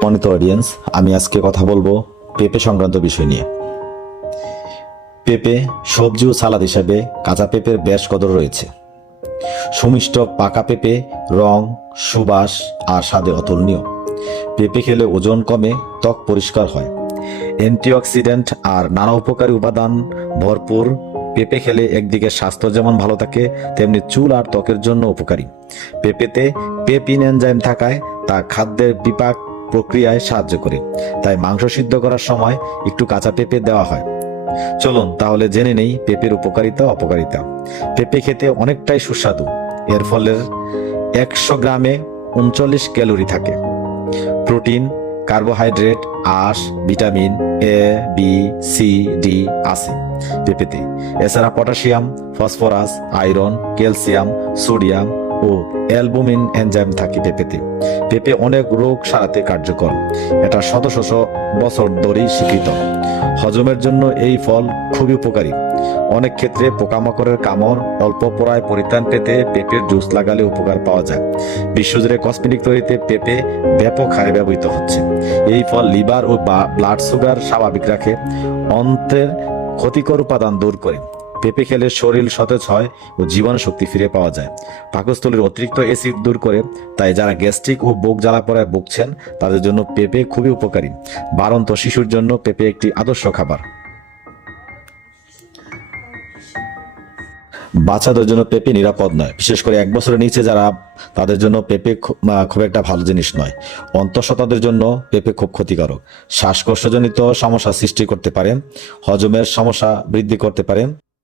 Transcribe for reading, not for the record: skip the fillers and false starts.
সম্মানিত অডিয়েন্স, আমি আজকে কথা বলবো পেঁপে সংক্রান্ত বিষয় নিয়ে। পেঁপে সবজি ও সালাদ হিসাবে কাঁচা পেঁপের বেশ কদর রয়েছে। সুমিষ্ট পাকা পেঁপে রং, সুবাস আর স্বাদে অতুলনীয়। পেঁপে খেলে ওজন কমে, ত্বক পরিষ্কার হয়। অ্যান্টিঅক্সিডেন্ট আর নানা উপকারী উপাদান ভরপুর। পেঁপে খেলে একদিকে স্বাস্থ্য যেমন ভালো থাকে, তেমনি চুল আর ত্বকের জন্য উপকারী। পেঁপেতে পেপিন এনজাইম থাকায় তা খাদ্যের বিপাক প্রক্রিয়ায় সাহায্য করে। তাই মাংস সিদ্ধ করার সময় একটু কাঁচা পেঁপে দেওয়া হয়। চলুন তাহলে জেনে নেই পেঁপের উপকারিতা অপকারিতা। পেঁপে খেতে অনেকটাই সুস্বাদু। এর ফলে 100 গ্রামে 39 ক্যালোরি থাকে। প্রোটিন, কার্বোহাইড্রেট, আঁশ, vitamin A, B, C, D আছে পেঁপেতে। এছাড়া potassium, phosphorus, iron, calcium, sodium ও অ্যালবুমিন এনজাইম থাকে পেঁপেতে। পেঁপে অনেক রোগ সারাতে কার্যকর। এটা শত শত বছর ধরেই স্বীকৃত। হজমের জন্য এই ফল খুবই উপকারী। অনেক ক্ষেত্রে পোকামাকড়ের কামড়, অল্প পোড়ায় পরিত্রাণ পেতে পেঁপের জুস লাগালে উপকার পাওয়া যায়। বিশ্বজুড়ে কসমেটিক তৈরিতে পেঁপে ব্যাপক হারে ব্যবহৃত হচ্ছে। এই ফল লিভার ও ব্লাড সুগার স্বাভাবিক রাখে, অন্ত্রের ক্ষতিকর উপাদান দূর করে। পেঁপে খেলে শরীর সতেজ হয় ও জীবন শক্তি ফিরে পাওয়া যায়। পাকস্থলীর অতিরিক্ত অ্যাসিড দূর করে। তাই যারা গ্যাস্ট্রিক ও বুক জ্বালা পোড়ায় ভুগছেন তাদের জন্য পেঁপে খুবই উপকারী। বাড়ন্ত শিশুর জন্য পেঁপে একটি আদর্শ খাবার। বাচ্চাদের জন্য পেঁপে নিরাপদ নয়, বিশেষ করে 1 বছরের নিচে যারা, তাদের জন্য পেঁপে খুব একটা ভালো জিনিস নয়। অন্তঃসত্ত্বাদের জন্য পেঁপে খুব ক্ষতিকারক। শ্বাসকষ্টজনিত সমস্যা সৃষ্টি করতে পারে, হজমের সমস্যা বৃদ্ধি করতে পারে।